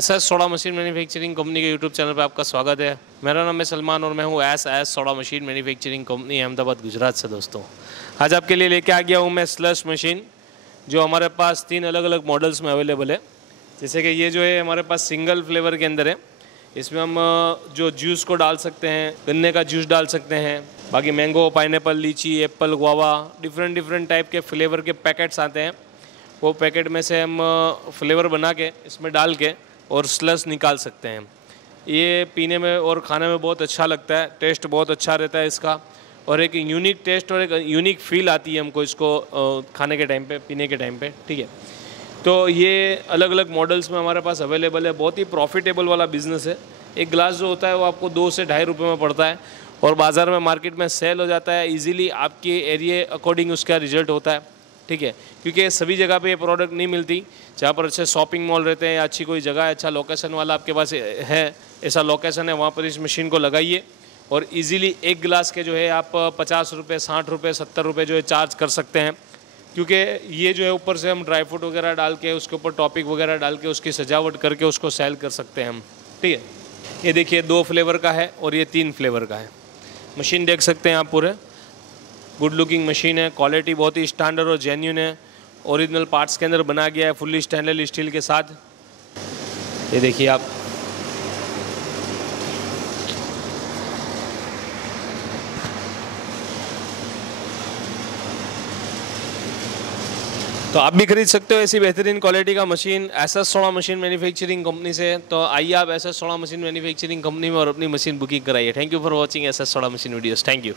S soda machine manufacturing company के YouTube channel पर आपका स्वागत है। मेरा नाम है सलमान और मैं हूँ S soda machine manufacturing company Ahmedabad Gujarat से। दोस्तों आज आपके लिए लेके आ गया हूँ मैं स्लश मशीन, जो हमारे पास 3 अलग अलग मॉडल्स में अवेलेबल है। जैसे कि ये जो है हमारे पास सिंगल फ्लेवर के अंदर है। इसमें हम जो जूस को डाल सकते हैं, गन्ने का जूस डाल सकते हैं, बाकी मैंगो, पाइनएप्पल, लीची, एप्पल, गुआवा, डिफरेंट टाइप के फ्लेवर के पैकेट्स आते हैं। वो पैकेट में से हम फ्लेवर बना के इसमें डाल के और स्लश निकाल सकते हैं। ये पीने में और खाने में बहुत अच्छा लगता है, टेस्ट बहुत अच्छा रहता है इसका, और एक यूनिक टेस्ट और एक यूनिक फील आती है हमको इसको खाने के टाइम पे, पीने के टाइम पे। ठीक है, तो ये अलग अलग मॉडल्स में हमारे पास अवेलेबल है। बहुत ही प्रॉफिटेबल वाला बिज़नेस है। एक गिलास जो होता है वो आपको 2 से ढाई रुपये में पड़ता है और बाज़ार में मार्केट में सेल हो जाता है ईजिली। आपके एरिया अकॉर्डिंग उसका रिजल्ट होता है। ठीक है, क्योंकि सभी जगह पे ये प्रोडक्ट नहीं मिलती। जहाँ पर अच्छे शॉपिंग मॉल रहते हैं या अच्छी कोई जगह है, अच्छा लोकेशन वाला आपके पास है, ऐसा लोकेशन है, वहाँ पर इस मशीन को लगाइए और इजीली एक गिलास के जो है आप 50 रुपये, 60 रुपये, 70 रुपये जो है चार्ज कर सकते हैं। क्योंकि ये जो है ऊपर से हम ड्राई फ्रूट वगैरह डाल के, उसके ऊपर टॉपिक वगैरह डाल के, उसकी सजावट करके उसको सेल कर सकते हैं हम। ठीक है, ये देखिए 2 फ्लेवर का है और ये 3 फ्लेवर का है। मशीन देख सकते हैं आप, पूरे गुड लुकिंग मशीन है। क्वालिटी बहुत ही स्टैंडर्ड और जेन्युइन है। ओरिजिनल पार्ट्स के अंदर बनाया गया है, फुल्ली स्टेनलेस स्टील के साथ। ये देखिए आप, तो आप भी खरीद सकते हो ऐसी बेहतरीन क्वालिटी का machine S soda machine manufacturing company से। तो आइए आप S soda machine manufacturing company में और अपनी मशीन बुकिंग कराइए। Thank you for watching S soda machine videos. Thank you.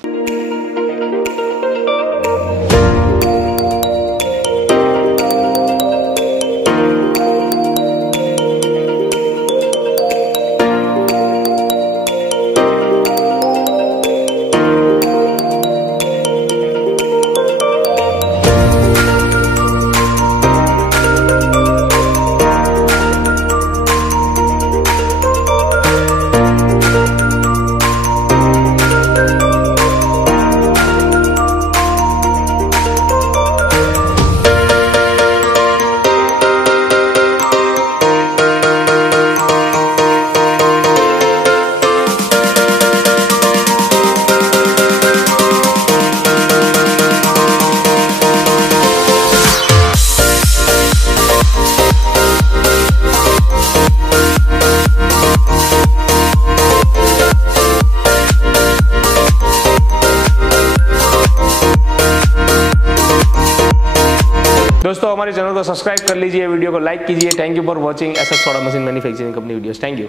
दोस्तों हमारे चैनल को सब्सक्राइब कर लीजिए, वीडियो को लाइक कीजिए। Thank you for watching S soda machine manufacturing company videos. Thank you.